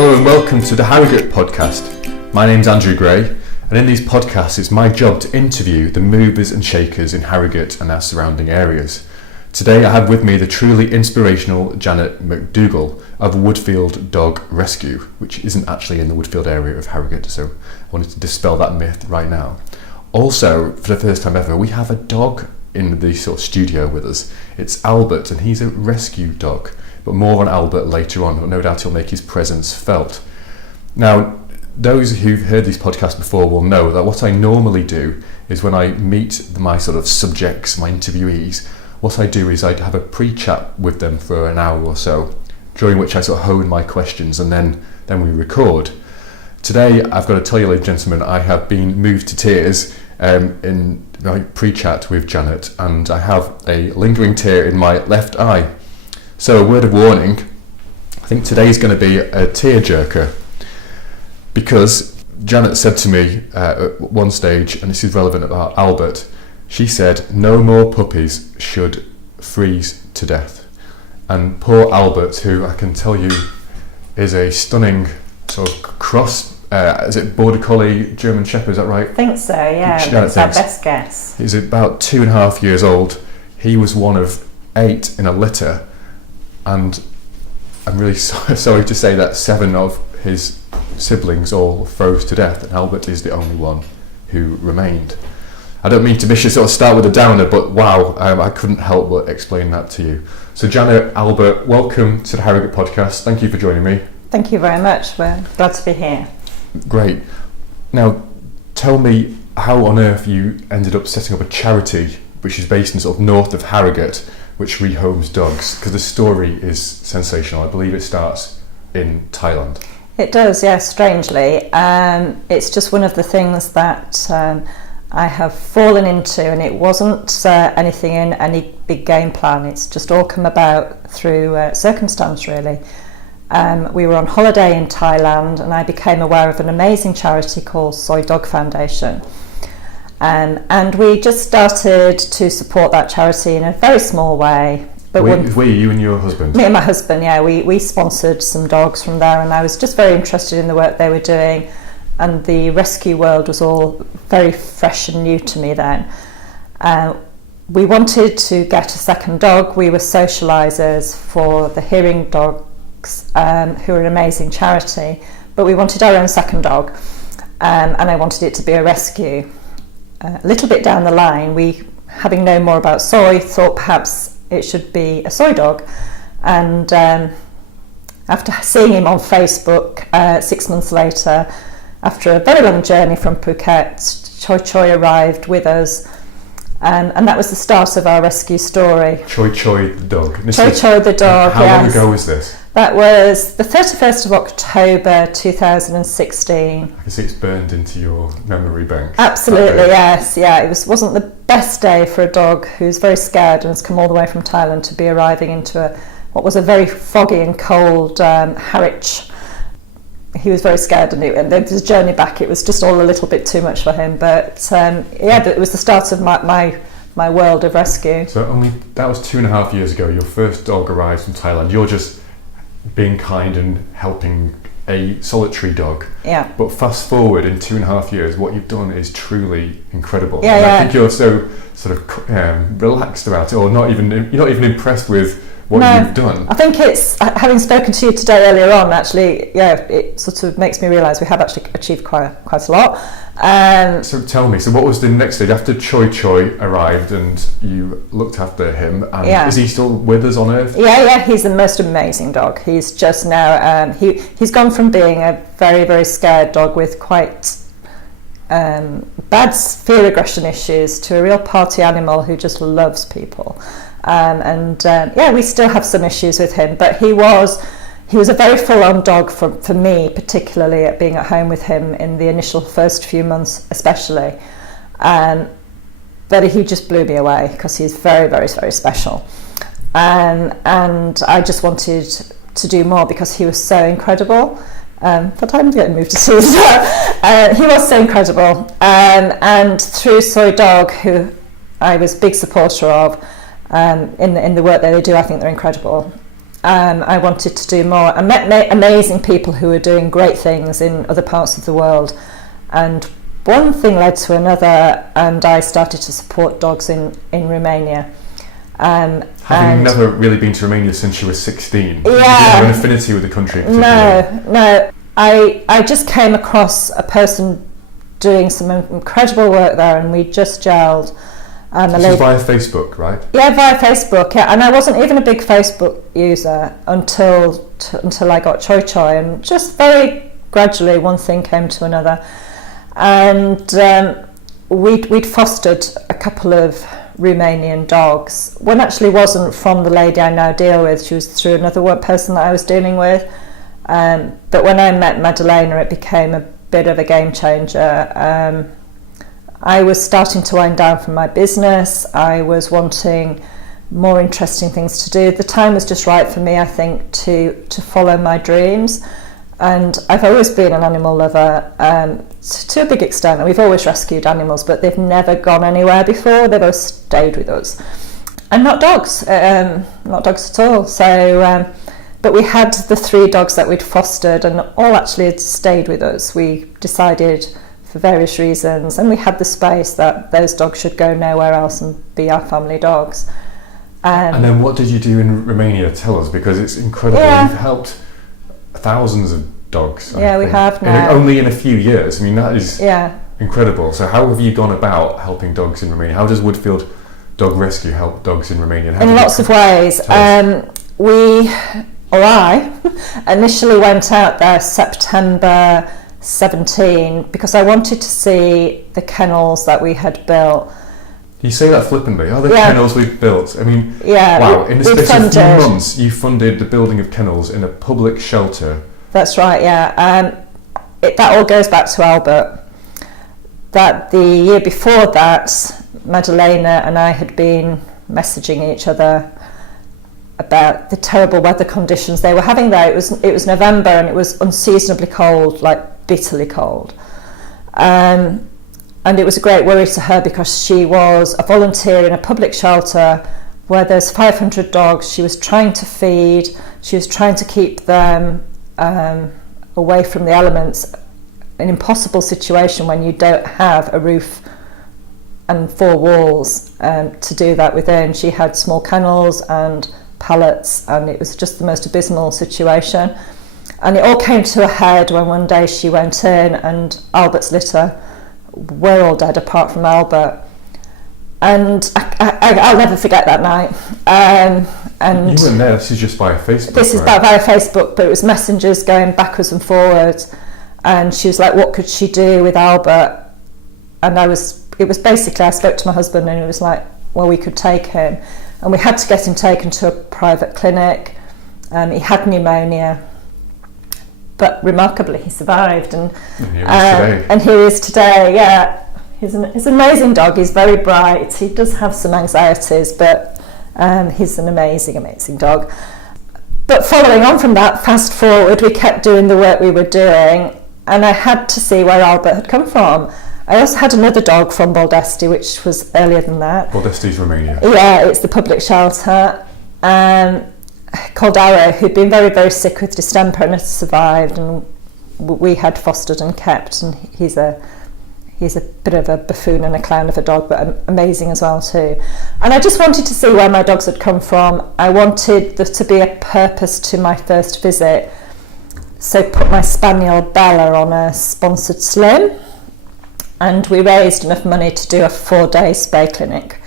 Hello and welcome to the Harrogate podcast. My name's Andrew Gray, and in these podcasts it's my job to interview the movers and shakers in Harrogate and our surrounding areas. Today I have with me the truly inspirational Janet McDougall of Woodfield Dog Rescue, which isn't actually in the Woodfield area of Harrogate, so I wanted to dispel that myth right now. Also, for the first time ever, we have a dog in the sort of studio with us. It's Albert, and he's a rescue dog, but more on Albert later on. No doubt he'll make his presence felt. Now, those who've heard these podcasts before will know that what I normally do is when I meet my sort of subjects, my interviewees, what I do is I have a pre-chat with them for an hour or so, during which I sort of hone my questions, and then we record. Today, I've got to tell you, ladies and gentlemen, I have been moved to tears in my pre-chat with Janet, and I have a lingering tear in my left eye. So, a word of warning, I think today's going to be a tearjerker, because Janet said to me at one stage, and this is relevant about Albert, she said no more puppies should freeze to death. And poor Albert, who I can tell you is a stunning sort of cross, is it Border Collie, German Shepherd, is that right? I think so, yeah, that's our best guess. He's about 2.5 years old. He was one of 8 in a litter, and I'm really sorry to say that 7 of his siblings all froze to death, and Albert is the only one who remained. I don't mean to sort of start with a downer, but wow, I couldn't help but explain that to you. So Janet, Albert, welcome to the Harrogate podcast. Thank you for joining me. Thank you very much. We're glad to be here. Great. Now, tell me how on earth you ended up setting up a charity which is based in sort of north of Harrogate, which rehomes dogs, because the story is sensational. I believe it starts in Thailand. It does, yes, strangely. It's just one of the things that I have fallen into, and it wasn't anything in any big game plan. It's just all come about through circumstance, really. We were on holiday in Thailand, and I became aware of an amazing charity called Soy Dog Foundation. And we just started to support that charity in a very small way. But you and your husband? Me and my husband, yeah. We sponsored some dogs from there, and I was just very interested in the work they were doing. And the rescue world was all very fresh and new to me then. We wanted to get a second dog. We were socialisers for the Hearing Dogs, who are an amazing charity, but we wanted our own second dog, and I wanted it to be a rescue. A little bit down the line, we, having known more about Soy, thought perhaps it should be a soy dog. And after seeing him on Facebook 6 months later, after a very long journey from Phuket, Choi Choi arrived with us, and that was the start of our rescue story. Choi Choi the dog. Choi the dog, How long ago was this? That was the 31st of October 2016. I can see it's burned into your memory bank. Absolutely, yes. Yeah, it wasn't the best day for a dog who's very scared and has come all the way from Thailand to be arriving into what was a very foggy and cold Harwich. He was very scared, and the journey back, it was just all a little bit too much for him. But it was the start of my world of rescue. So that was 2.5 years ago. Your first dog arrives from Thailand. You're just being kind and helping a solitary dog. Yeah. But fast forward in 2.5 years, what you've done is truly incredible. Yeah, I think you're so sort of relaxed about it, or you're not even impressed with what you've done. I think it's, having spoken to you today earlier on, actually, it sort of makes me realise we have actually achieved quite a lot. So tell me, so what was the next stage after Choi Choi arrived and you looked after him? And is he still with us on Earth? Yeah, he's the most amazing dog. He's just now, he's gone from being a very, very scared dog with quite bad fear aggression issues to a real party animal who just loves people. We still have some issues with him, but he was a very full-on dog for me, particularly at being at home with him in the initial first few months especially. But he just blew me away because he's very, very, very special. And I just wanted to do more because he was so incredible. But I'm getting moved to tears. He was so incredible. And through Soy Dog, who I was a big supporter of, in the work that they do, I think they're incredible. I wanted to do more. I met amazing people who were doing great things in other parts of the world, and one thing led to another, and I started to support dogs in Romania. Having never really been to Romania since you were 16, yeah, did you have an affinity with the country in particular? No. I just came across a person doing some incredible work there, and we just gelled. This is via Facebook, right? Yeah, via Facebook. Yeah, and I wasn't even a big Facebook user until I got Choi Choi, and just very gradually one thing came to another, and we'd fostered a couple of Romanian dogs. One actually wasn't from the lady I now deal with; she was through another person that I was dealing with. But when I met Madalena, it became a bit of a game changer. I was starting to wind down from my business. I was wanting more interesting things to do. The time was just right for me, I think, to follow my dreams. And I've always been an animal lover, to a big extent. We've always rescued animals, but they've never gone anywhere before. They've always stayed with us. And not dogs at all. So, but we had the 3 dogs that we'd fostered, and all actually had stayed with us. We decided, for various reasons, and we had the space, that those dogs should go nowhere else and be our family dogs. And then what did you do in Romania? Tell us, because it's incredible. Yeah. You've helped thousands of dogs. Yeah, we have now. Only in a few years. I mean, that is incredible. So how have you gone about helping dogs in Romania? How does Woodfield Dog Rescue help dogs in Romania? In lots of ways. I initially went out there September 17 because I wanted to see the kennels that we had built. You say that flippantly. Oh, the kennels we've built. I mean, wow, in the space of a few months you funded the building of kennels in a public shelter. That's right, yeah. That all goes back to Albert. That the year before that, Madalena and I had been messaging each other about the terrible weather conditions they were having there. It was November and it was unseasonably cold, like bitterly cold. And it was a great worry to her because she was a volunteer in a public shelter where there's 500 dogs. She was trying to feed, she was trying to keep them away from the elements. An impossible situation when you don't have a roof and 4 walls to do that within. She had small kennels and pallets, and it was just the most abysmal situation. And it all came to a head when one day she went in and Albert's litter were all dead apart from Albert. And I'll never forget that night. And you weren't there, this is just via Facebook. This is via Facebook, but it was messengers going backwards and forwards. And she was like, what could she do with Albert? And it was basically, I spoke to my husband and he was like, well, we could take him. And we had to get him taken to a private clinic. He had pneumonia, but remarkably he survived. And here he is today. Yeah, he's an amazing dog. He's very bright. He does have some anxieties, but he's an amazing dog. But following on from that, fast forward, we kept doing the work we were doing, and I had to see where Albert had come from. I also had another dog from Boldesti, which was earlier than that. Boldesti's Romania. Yeah, it's the public shelter, called Arrow, who'd been very, very sick with distemper and had survived, and we had fostered and kept, and he's a bit of a buffoon and a clown of a dog, but amazing as well too. And I just wanted to see where my dogs had come from. I wanted there to be a purpose to my first visit, so put my spaniel Bella on a sponsored slim, and we raised enough money to do a 4-day spay clinic,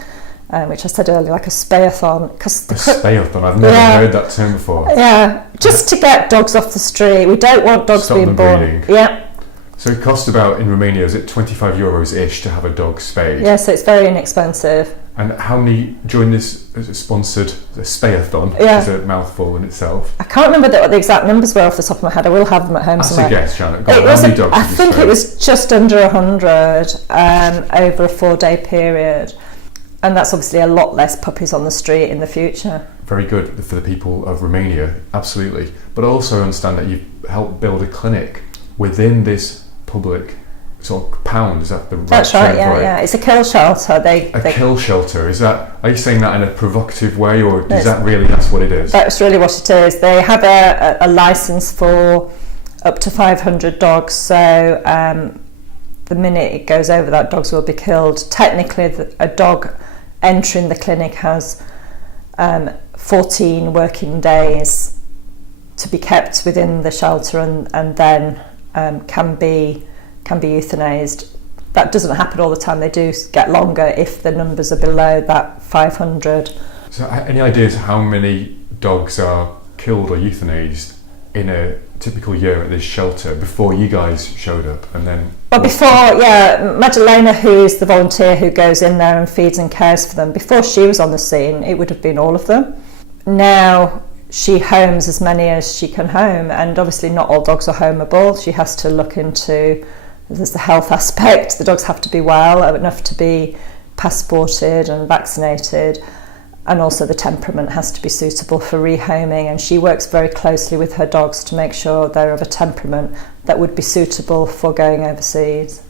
which I said earlier, like a spayathon. A spayathon, I've never heard that term before. Yeah, just to get dogs off the street. We don't want dogs being born. Breeding. Yeah. So it costs about, in Romania, is it 25 euros-ish to have a dog spayed? Yeah, so it's very inexpensive. And how many join this sponsored spayathon, which is a mouthful in itself? I can't remember what the exact numbers were off the top of my head. I will have them at home somewhere. That's a guess, Janet. How many dogs I think it was just under 100 over a 4-day period. And that's obviously a lot less puppies on the street in the future. Very good for the people of Romania, absolutely. But also understand that you've helped build a clinic within this public sort of pound, is that the right That's right, term for it? yeah. It's a kill shelter. Kill shelter, are you saying that in a provocative way, or Yes. that's what it is? That's really what it is. They have a license for up to 500 dogs, so the minute it goes over that, dogs will be killed. Technically, a dog entering the clinic has 14 working days to be kept within the shelter, and then can be euthanized. That doesn't happen all the time. They do get longer if the numbers are below that 500. So any ideas how many dogs are killed or euthanized in a typical year at this shelter before you guys showed up? And then Madalena, who is the volunteer who goes in there and feeds and cares for them, before she was on the scene, it would have been all of them. Now she homes as many as she can home, and obviously not all dogs are homeable. She has to look into, there's the health aspect. The dogs have to be well enough to be passported and vaccinated, and also the temperament has to be suitable for rehoming, and she works very closely with her dogs to make sure they're of a temperament that would be suitable for going overseas.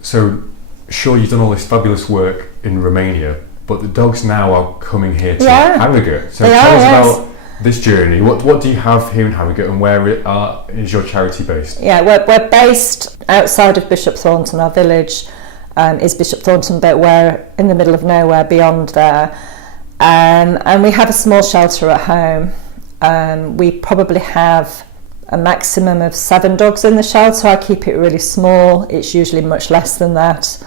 So sure, you've done all this fabulous work in Romania, but the dogs now are coming here to Harrogate. So tell us about this journey. What do you have here in Harrogate, and where is your charity based? Yeah, we're based outside of Bishop Thornton. Our village is Bishop Thornton, but we're in the middle of nowhere beyond there. And we have a small shelter at home. We probably have a maximum of 7 dogs in the shelter. I keep it really small. It's usually much less than that.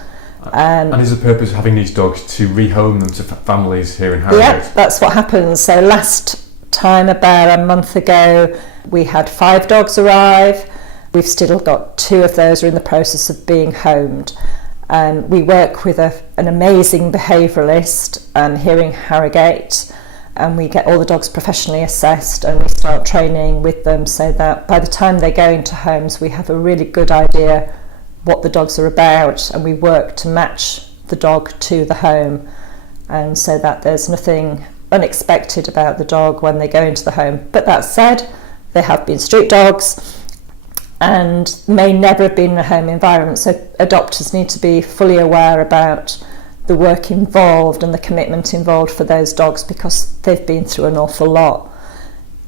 And is the purpose of having these dogs to rehome them to families here in Harrogate? Yeah, that's what happens. So last time, about a month ago, we had 5 dogs arrive. We've still got 2 of those are in the process of being homed. We work with an amazing behaviouralist here in Harrogate, and we get all the dogs professionally assessed, and we start training with them so that by the time they go into homes we have a really good idea what the dogs are about, and we work to match the dog to the home, and so that there's nothing unexpected about the dog when they go into the home. But that said, they have been street dogs and may never have been in a home environment, so adopters need to be fully aware about the work involved and the commitment involved for those dogs, because they've been through an awful lot.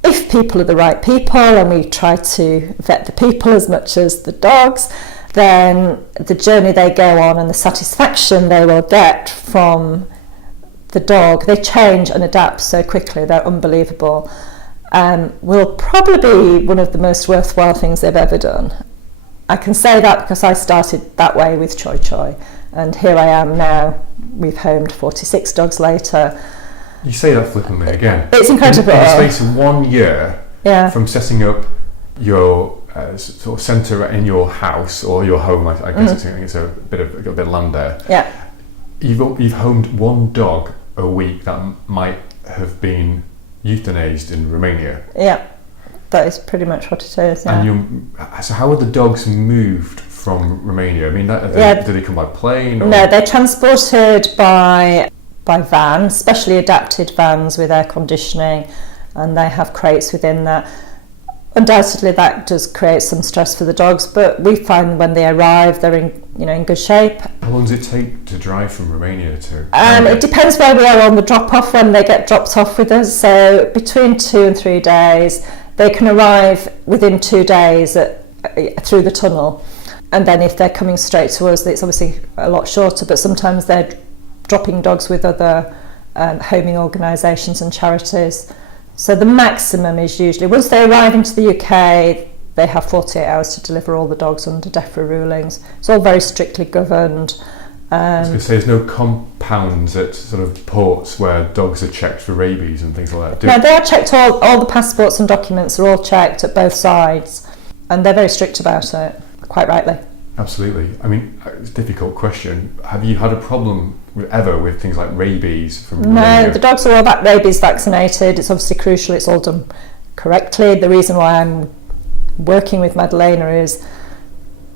If people are the right people, and we try to vet the people as much as the dogs, then the journey they go on and the satisfaction they will get from the dog, they change and adapt so quickly, they're unbelievable. Will probably be one of the most worthwhile things they've ever done. I can say that because I started that way with Choi Choi, and here I am now. We've homed 46 dogs later. You say that flippantly again. It's incredible. In the space of 1 year, from setting up your sort of centre in your house or your home, I guess it's a bit of land there. Yeah. You've homed 1 dog a week that might have been euthanized in Romania. Yeah, that is pretty much what it is. Yeah. And so how are the dogs moved from Romania? I mean, do they come by plane? Or? No, they're transported by vans, specially adapted vans with air conditioning, and they have crates within that. Undoubtedly, that does create some stress for the dogs, but we find when they arrive, they're in good shape. How long does it take to drive from Romania to? It depends where we are on the drop-off when they get dropped off with us. So between 2 and 3 days, they can arrive within 2 days through the tunnel, and then if they're coming straight to us, it's obviously a lot shorter. But sometimes they're dropping dogs with other homing organisations and charities. So the maximum is usually, once they arrive into the UK, they have 48 hours to deliver all the dogs under DEFRA rulings. It's all very strictly governed. I was going to say, there's no compounds at sort of ports where dogs are checked for rabies and things like that. No, they are checked, all the passports and documents are all checked at both sides, and they're very strict about it, quite rightly. Absolutely. I mean, it's a difficult question. Have you had a problem with things like rabies from Romania? No, the dogs are all rabies vaccinated. It's obviously crucial it's all done correctly. The reason why I'm working with Madalena is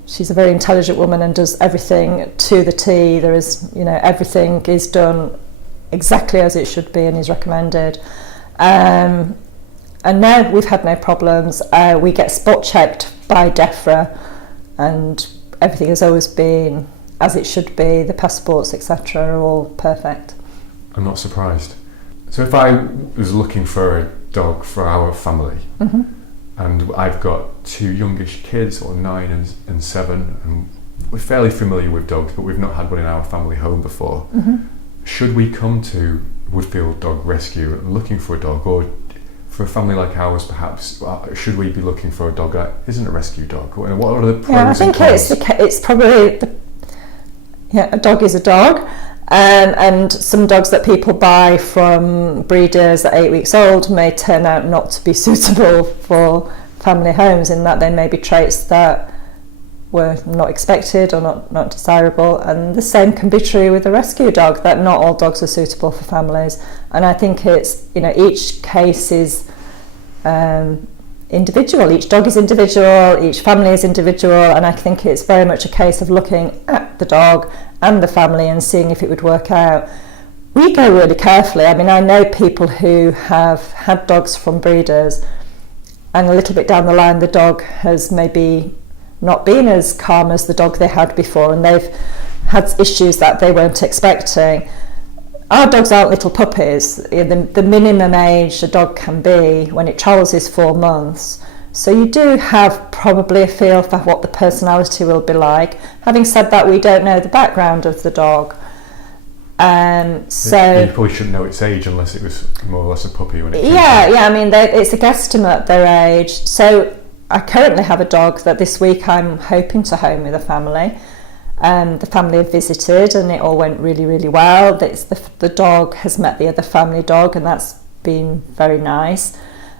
she's a very intelligent woman and does everything to the T. There is, everything is done exactly as it should be and is recommended. And no, we've had no problems. We get spot checked by DEFRA, and everything has always been as it should be. The passports, etc., are all perfect. I'm not surprised. So if I was looking for a dog for our family, and I've got 2 youngish kids, or 9 and 7, and we're fairly familiar with dogs, but we've not had one in our family home before. Should we come to Woodfield Dog Rescue looking for a dog, or for a family like ours, perhaps, should we be looking for a dog that isn't a rescue dog? What are the pros I think and cons? it's probably a dog is a dog, and some dogs that people buy from breeders at 8 weeks old may turn out not to be suitable for family homes, in that they may be traits that were not expected or not desirable. And the same can be true with a rescue dog, that not all dogs are suitable for families. And I think it's, each case is individual. Each dog is individual, each family is individual, and I think it's very much a case of looking at the dog and the family and seeing if it would work out. We go really carefully. I mean, I know people who have had dogs from breeders, and a little bit down the line the dog has maybe not been as calm as the dog they had before, and they've had issues that they weren't expecting. Our dogs aren't little puppies. The minimum age a dog can be when it travels is 4 months. So you do have probably a feel for what the personality will be like. Having said that, we don't know the background of the dog. So you probably shouldn't know its age unless it was more or less a puppy when it came I mean, it's a guesstimate their age. So I currently have a dog that this week I'm hoping to home with a family. The family have visited and it all went really, really well. The dog has met the other family dog, and that's been very nice.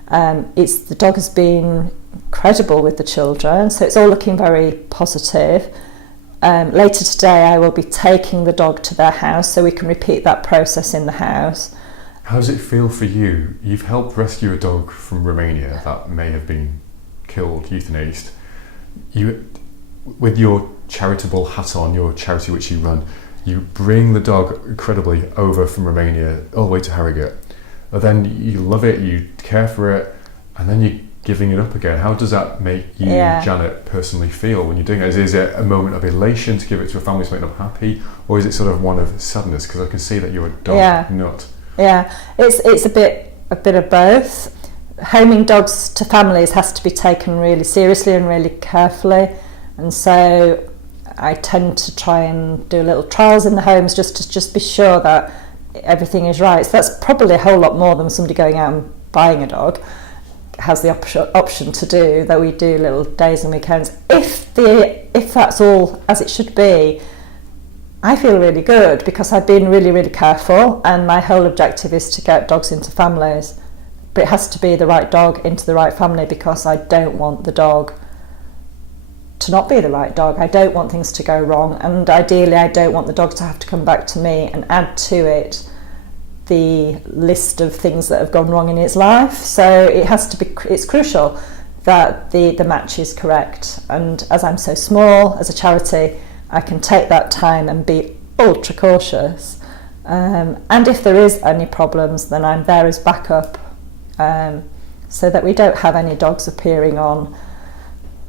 The dog has been incredible with the children, so it's all looking very positive. Later today I will be taking the dog to their house so we can repeat that process in the house. How does it feel for you? You've helped rescue a dog from Romania that may have been killed, euthanized. With your charitable hat on, your charity which you run, you bring the dog incredibly over from Romania all the way to Harrogate. And then you love it, you care for it, and then you're giving it up again. How does that make you, Janet, personally feel when you're doing it? Is it a moment of elation to give it to a family to make them happy, or is it sort of one of sadness? Because I can see that you're a dog nut. Yeah, it's a bit of both. Homing dogs to families has to be taken really seriously and really carefully, and so I tend to try and do little trials in the homes just to be sure that everything is right. So that's probably a whole lot more than somebody going out and buying a dog has the option to do, that we do little days and weekends. If that's all as it should be, I feel really good because I've been really, really careful, and my whole objective is to get dogs into families. But it has to be the right dog into the right family, because I don't want the dog to not be the right dog. I don't want things to go wrong, and ideally I don't want the dog to have to come back to me and add to it the list of things that have gone wrong in its life. So it's crucial that the match is correct, and as I'm so small as a charity, I can take that time and be ultra cautious, and if there is any problems, then I'm there as backup, so that we don't have any dogs appearing on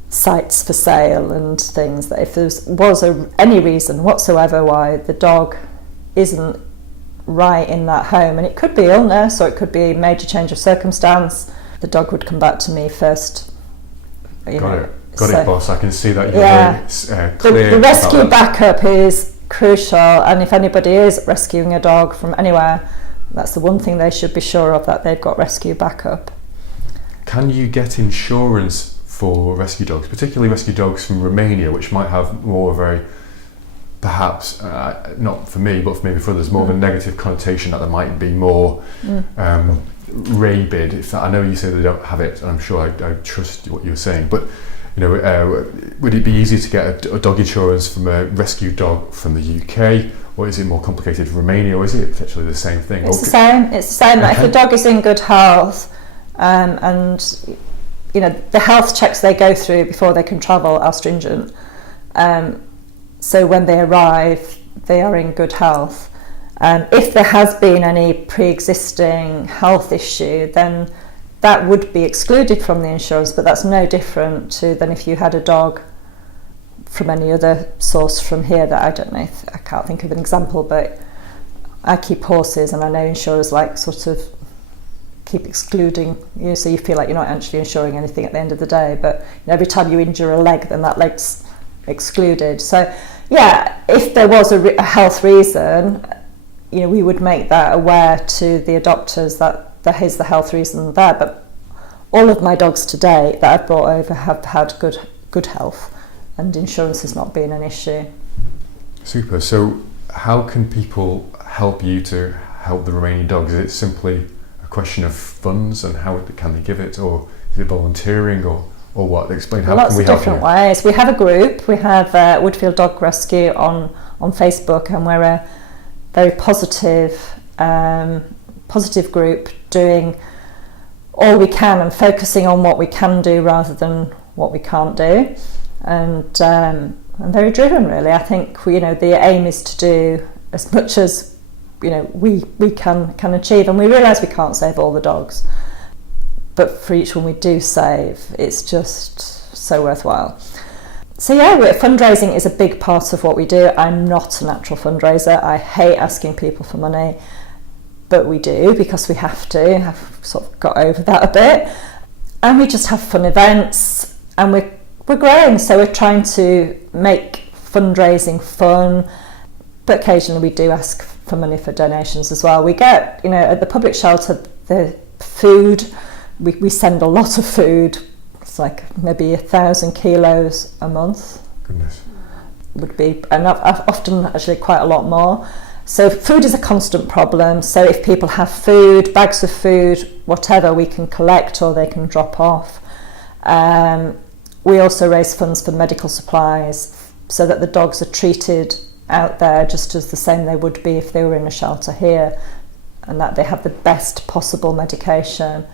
sites for sale and things, that if there was any reason whatsoever why the dog isn't right in that home, and it could be illness or it could be a major change of circumstance, the dog would come back to me first. Got it, boss. I can see that you're very clear. The rescue backup is crucial, and if anybody is rescuing a dog from anywhere, that's the one thing they should be sure of, that they've got rescue backup. Can you get insurance for rescue dogs, particularly rescue dogs from Romania, which might have more of a, perhaps, not for me, but maybe for others, more of a negative connotation, that there might be more rabid. I know you say they don't have it, and I'm sure I trust what you're saying, but would it be easier to get a dog insurance from a rescue dog from the UK, or is it more complicated from Romania, or is it potentially the same thing? It's the same. It's the same. If the dog is in good health, and the health checks they go through before they can travel are stringent. So when they arrive, they are in good health. If there has been any pre-existing health issue, then that would be excluded from the insurance, but that's no different than if you had a dog from any other source from here that I don't know, I can't think of an example, but I keep horses and I know insurers like sort of keep excluding you, so you feel like you're not actually insuring anything at the end of the day, but every time you injure a leg, then that leg's excluded. So yeah, if there was a health reason, we would make that aware to the adopters that there is the health reason there. But all of my dogs today that I've brought over have had good health, and insurance has not been an issue. Super. So how can people help you to help the remaining dogs? Is it simply a question of funds, and how can they give it, or is it volunteering, or what? Explain how Lots can we of help different you? ways. We have a group. We have Woodfield Dog Rescue on Facebook, and we're a very positive group, doing all we can and focusing on what we can do rather than what we can't do. And I'm very driven, really. I think the aim is to do as much as we can achieve, and we realise we can't save all the dogs, but for each one we do save, it's just so worthwhile. So yeah, fundraising is a big part of what we do. I'm not a natural fundraiser. I hate asking people for money, but we do because we have to. I've sort of got over that a bit, and we just have fun events, and we're growing, so we're trying to make fundraising fun, but occasionally we do ask for money for donations as well. We get, at the public shelter, the food, we send a lot of food. It's like maybe 1,000 kilos a month. Goodness. Would be, and often actually quite a lot more. So food is a constant problem. So if people have food, bags of food, whatever, we can collect or they can drop off. We also raise funds for medical supplies so that the dogs are treated out there just as the same they would be if they were in a shelter here, and that they have the best possible medication.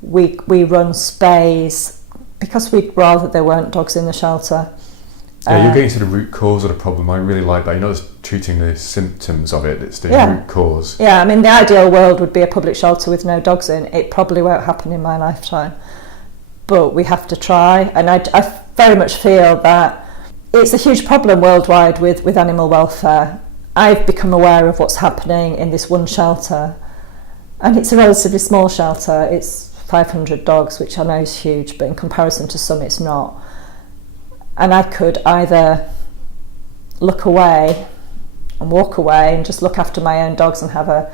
We run spays because we'd rather there weren't dogs in the shelter. Yeah, you're getting to the root cause of the problem. I really like that. You're not just treating the symptoms of it, it's the root cause. Yeah, I mean, the ideal world would be a public shelter with no dogs in. It probably won't happen in my lifetime, but we have to try. And I very much feel that it's a huge problem worldwide with animal welfare. I've become aware of what's happening in this one shelter, and it's a relatively small shelter. It's 500 dogs, which I know is huge, but in comparison to some it's not. And I could either look away and walk away and just look after my own dogs and have a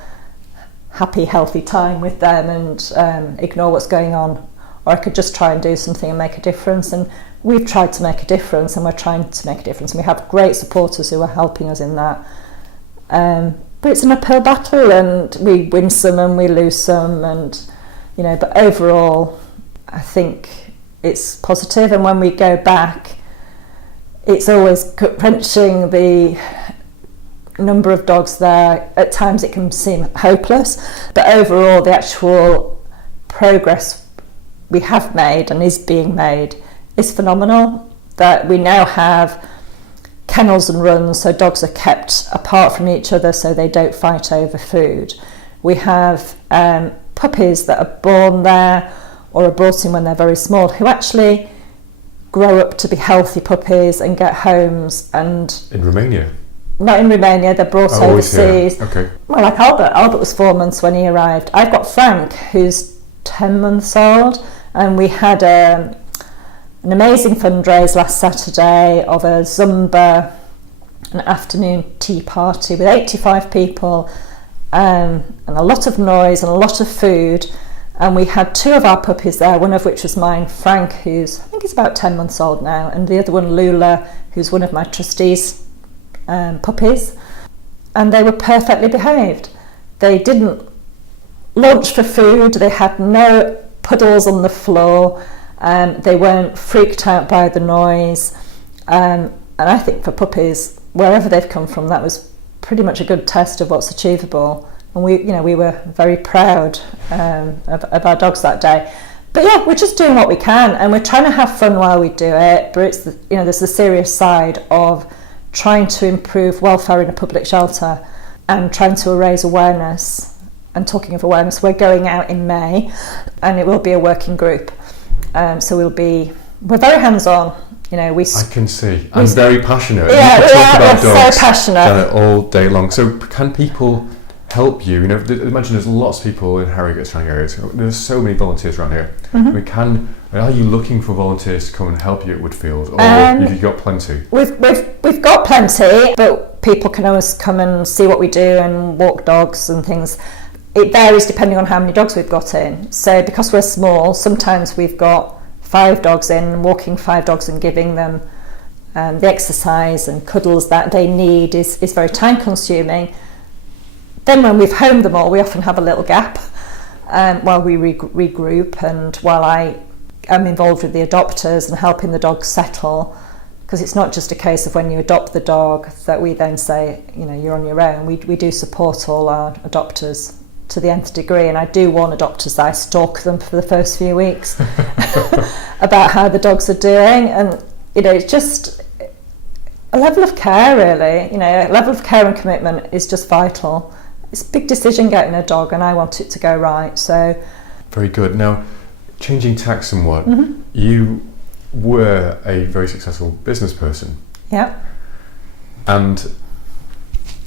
happy, healthy time with them and ignore what's going on, or I could just try and do something and make a difference. And we've tried to make a difference, and we're trying to make a difference, and we have great supporters who are helping us in that. But it's an uphill battle, and we win some and we lose some, and but overall I think it's positive. And when we go back, it's always gut-wrenching, the number of dogs there. At times it can seem hopeless, but overall the actual progress we have made and is being made is phenomenal. That we now have kennels and runs, so dogs are kept apart from each other so they don't fight over food. We have puppies that are born there or are brought in when they're very small, who actually grow up to be healthy puppies and get homes. And in Romania? Not in Romania, they're brought overseas. Okay. Well, like Albert was 4 months when he arrived. I've got Frank, who's 10 months old, and we had an amazing fundraise last Saturday of a Zumba, an afternoon tea party with 85 people, and a lot of noise and a lot of food. And we had 2 of our puppies there, one of which was mine, Frank, who's, I think he's about 10 months old now, and the other one, Lula, who's one of my trustees' puppies. And they were perfectly behaved. They didn't lunch for food, they had no puddles on the floor, they weren't freaked out by the noise. And I think for puppies, wherever they've come from, that was pretty much a good test of what's achievable. And we were very proud of our dogs that day. But yeah, we're just doing what we can, and we're trying to have fun while we do it. But it's there's the serious side of trying to improve welfare in a public shelter and trying to raise awareness. And talking of awareness, we're going out in May, and it will be a working group. So we're very hands-on. I can see. I'm very passionate. Yeah, you could talk about dogs so passionate. all day long. So can people help you? Imagine there's lots of people in Harrogate surrounding areas. There's so many volunteers around here. Are you looking for volunteers to come and help you at Woodfield, or have you got plenty? We've got plenty, but people can always come and see what we do and walk dogs and things. It varies depending on how many dogs we've got in. So because we're small, sometimes we've got 5 dogs in, walking 5 dogs and giving them the exercise and cuddles that they need is very time consuming. Then when we've homed them all, we often have a little gap while we regroup, and while I am involved with the adopters and helping the dogs settle, because it's not just a case of when you adopt the dog that we then say, you're on your own. We do support all our adopters to the nth degree, and I do warn adopters that I stalk them for the first few weeks about how the dogs are doing, and it's just a level of care, really. A level of care and commitment is just vital. It's a big decision getting a dog, and I want it to go right. So, very good. Now, changing tack somewhat, you were a very successful business person. Yeah. And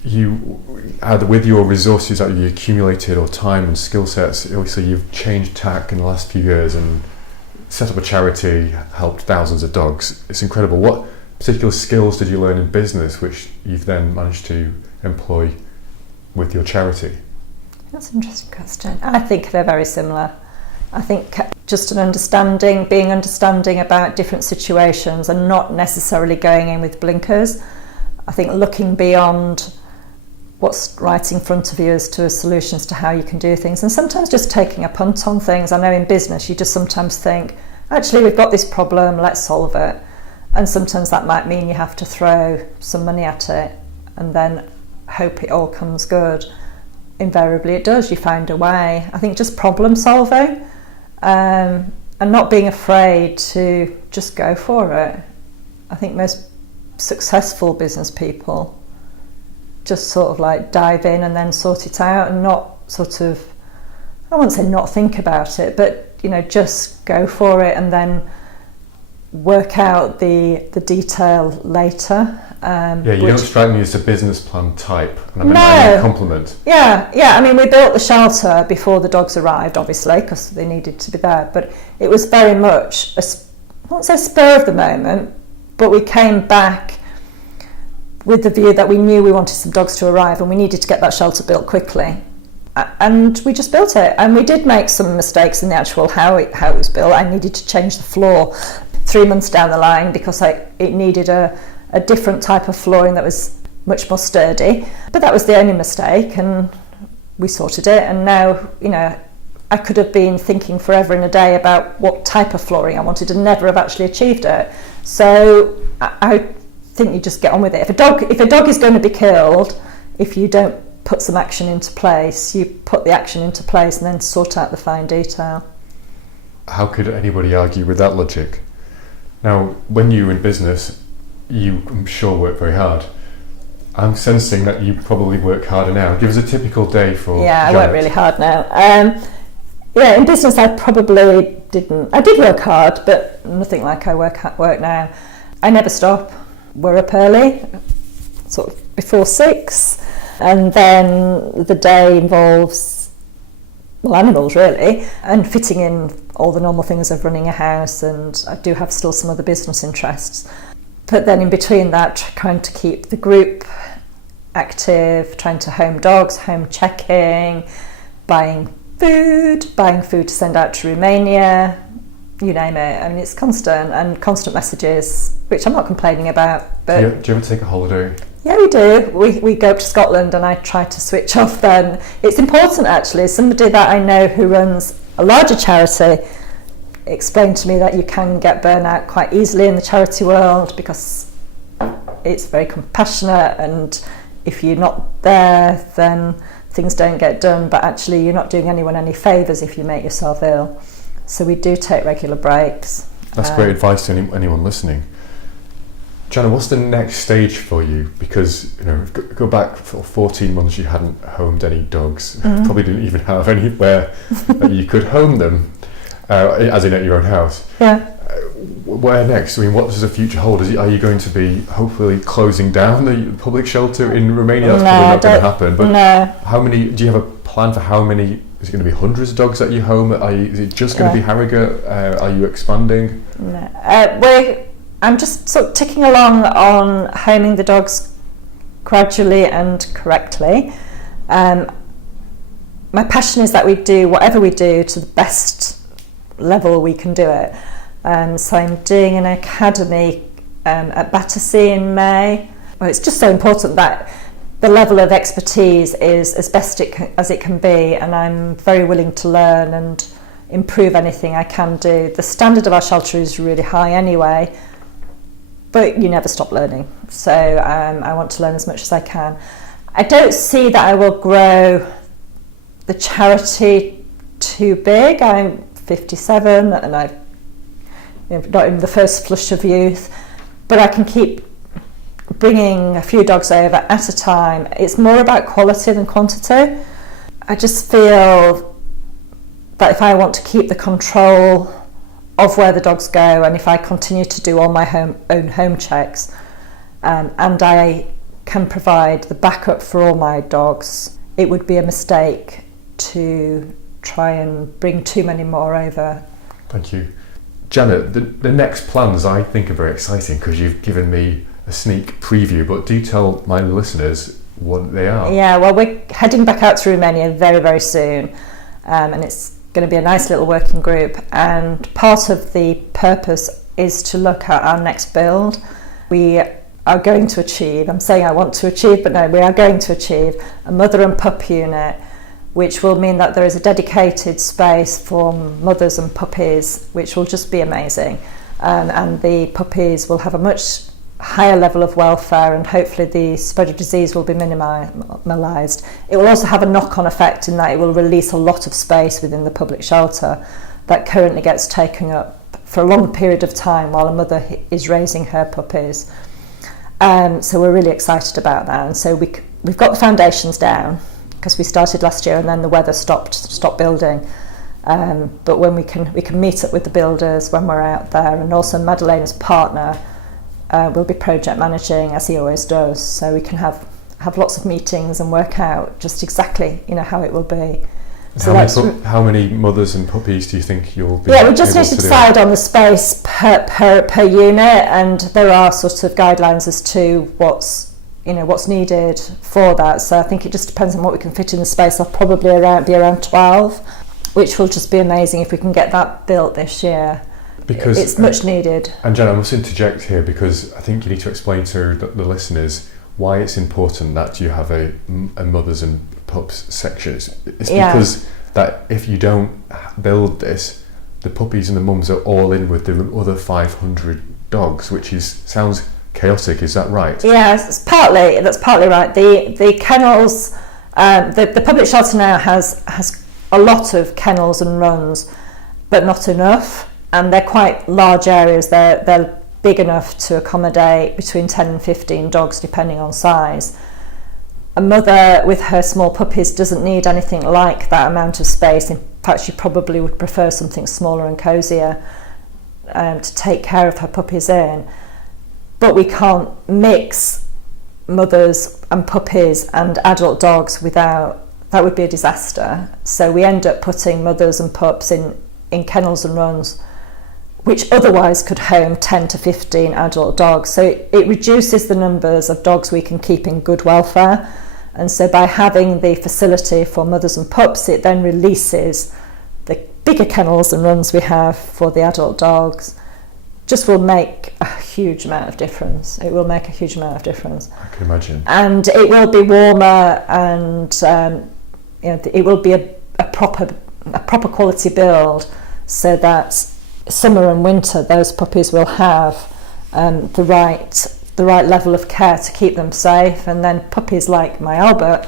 you, either with your resources that you accumulated or time and skill sets, obviously you've changed tack in the last few years and set up a charity, helped thousands of dogs. It's incredible. What particular skills did you learn in business which you've then managed to employ with your charity? That's an interesting question. I think they're very similar. I think just being understanding about different situations and not necessarily going in with blinkers. I think looking beyond what's right in front of you as to solutions to how you can do things, and sometimes just taking a punt on things. I know in business you just sometimes think, actually we've got this problem, let's solve it, and sometimes that might mean you have to throw some money at it and then hope it all comes good. Invariably it does. You find a way. I think just problem solving, and not being afraid to just go for it. I think most successful business people just sort of like dive in and then sort it out, and not sort of, I won't say not think about it, but just go for it and then work out the detail later. You don't strike me as a business plan type, and I mean that a compliment. Yeah. I mean, we built the shelter before the dogs arrived, obviously, because they needed to be there. But it was very much I won't say spur of the moment, but we came back with the view that we knew we wanted some dogs to arrive, and we needed to get that shelter built quickly. And we just built it, and we did make some mistakes in the actual how it was built. I needed to change the floor 3 months down the line because it needed a different type of flooring that was much more sturdy, but that was the only mistake, and we sorted it. And now I could have been thinking forever and a day about what type of flooring I wanted and never have actually achieved it. So I think you just get on with it. If a dog is going to be killed, if you don't put some action into place, you put the action into place and then sort out the fine detail. How could anybody argue with that logic? Now, when you were in business, you, I'm sure, work very hard. I'm sensing that you probably work harder now. Give us a typical day for Yeah, Janet. I work really hard now. In business I probably didn't. I did work hard, but nothing like I work now. I never stop. We're up early, sort of before 6, and then the day involves animals really, and fitting in all the normal things of running a house, and I do have still some other business interests. But then in between that, trying to keep the group active, trying to home dogs, home checking, buying food to send out to Romania, you name it. I mean, it's constant messages, which I'm not complaining about. But do you ever take a holiday? Yeah, we do. We go up to Scotland and I try to switch off then. It's important actually. Somebody that I know who runs a larger charity explained to me that you can get burnout quite easily in the charity world because it's very compassionate, and if you're not there then things don't get done, but actually you're not doing anyone any favours if you make yourself ill. So we do take regular breaks. That's great advice to anyone listening. Jana, what's the next stage for you? Because go back for 14 months you hadn't homed any dogs, probably didn't even have anywhere that you could home them, as in at your own house. Yeah. where next? I mean, what does the future hold? Are you going to be hopefully closing down the public shelter in Romania? That's probably not going to happen. But how many? Do you have a plan for how many? Is it going to be hundreds of dogs at your home? Is it just going to be Harrogate? Are you expanding? No, I'm just sort of ticking along on homing the dogs gradually and correctly. My passion is that we do whatever we do to the best level we can do it. So I'm doing an academy at Battersea in May. Well, it's just so important that the level of expertise is as best as it can be, and I'm very willing to learn and improve anything I can do. The standard of our shelter is really high anyway, but you never stop learning. So I want to learn as much as I can. I don't see that I will grow the charity too big. I'm 57 and I've not in the first flush of youth, but I can keep bringing a few dogs over at a time. It's more about quality than quantity. I just feel that if I want to keep the control of where the dogs go, and if I continue to do all my own home checks, and I can provide the backup for all my dogs, it would be a mistake to try and bring too many more over. Thank you. Janet, the next plans I think are very exciting because you've given me a sneak preview, but do tell my listeners what they are. Yeah, well, we're heading back out to Romania very, very soon, and it's going to be a nice little working group, and part of the purpose is to look at our next build. We are going to achieve, I'm saying I want to achieve, but no, we are going to achieve a mother and pup unit, which will mean that there is a dedicated space for mothers and puppies, which will just be amazing. And the puppies will have a much higher level of welfare, and hopefully the spread of disease will be minimalised. It will also have a knock-on effect in that it will release a lot of space within the public shelter that currently gets taken up for a long period of time while a mother is raising her puppies. So we're really excited about that. And so we've got the foundations down, because we started last year and then the weather stopped building. But when we can meet up with the builders when we're out there, and also Madalena's partner will be project managing, as he always does, so we can have lots of meetings and work out just exactly how it will be. So how many mothers and puppies do you think you'll be? Yeah, we just need to decide on the space per unit, and there are sort of guidelines as to what's needed for that. So I think it just depends on what we can fit in the space. I'll probably be around 12, which will just be amazing if we can get that built this year. Because it's much needed. And Jen, I must interject here because I think you need to explain to the listeners why it's important that you have a mothers and pups section. It's because that if you don't build this, the puppies and the mums are all in with the other 500 dogs, which sounds chaotic. Is that right? Yeah, that's partly right. The kennels, the public shelter now has a lot of kennels and runs, but not enough. And they're quite large areas. They're big enough to accommodate between 10 and 15 dogs, depending on size. A mother with her small puppies doesn't need anything like that amount of space. In fact, she probably would prefer something smaller and cosier to take care of her puppies in. But we can't mix mothers and puppies and adult dogs that would be a disaster. So we end up putting mothers and pups in kennels and runs, which otherwise could home 10 to 15 adult dogs. So it reduces the numbers of dogs we can keep in good welfare. And so by having the facility for mothers and pups, it then releases the bigger kennels and runs we have for the adult dogs. Just will make a huge amount of difference. It will make a huge amount of difference. I can imagine. And it will be warmer, and it will be a proper quality build, so that summer and winter those puppies will have the right level of care to keep them safe, and then puppies like my Albert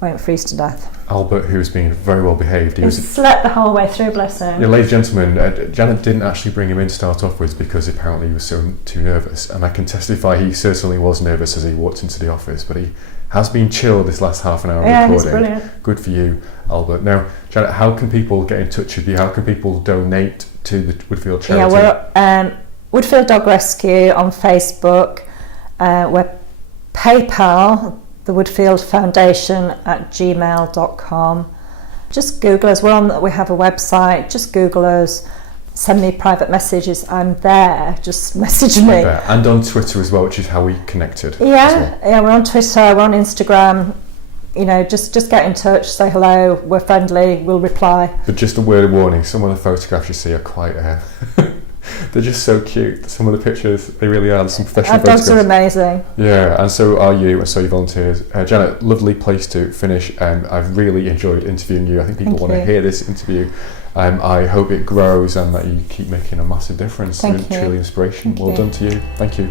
won't freeze to death. Albert, who's been very well behaved. He slept the whole way through, bless him. Yeah, ladies and gentlemen, Janet didn't actually bring him in to start off with because apparently he was too nervous, and I can testify he certainly was nervous as he walked into the office, but he has been chilled this last half an hour recording. He's brilliant. Good for you, Albert. Now, Janet, how can people get in touch with you? How can people donate to the Woodfield charity? Yeah, we're Woodfield Dog Rescue on Facebook. We're PayPal, the Woodfield Foundation at gmail.com. Just Google us. We have a website. Just Google us. Send me private messages. I'm there. Just message me. And on Twitter as well, which is how we connected. Yeah, yeah. We're on Twitter. We're on Instagram. You know, just get in touch. Say hello. We're friendly. We'll reply. But just a word of warning: some of the photographs you see are quite. They're just so cute. Some of the pictures, they really are. There's some professional Our dogs are amazing. Yeah, and so are you, and so your volunteers. Janet, lovely place to finish. I've really enjoyed interviewing you. I think people want to hear this interview. I hope it grows and that you keep making a massive difference. Thank you. Truly inspiration. Well done to you. Thank you.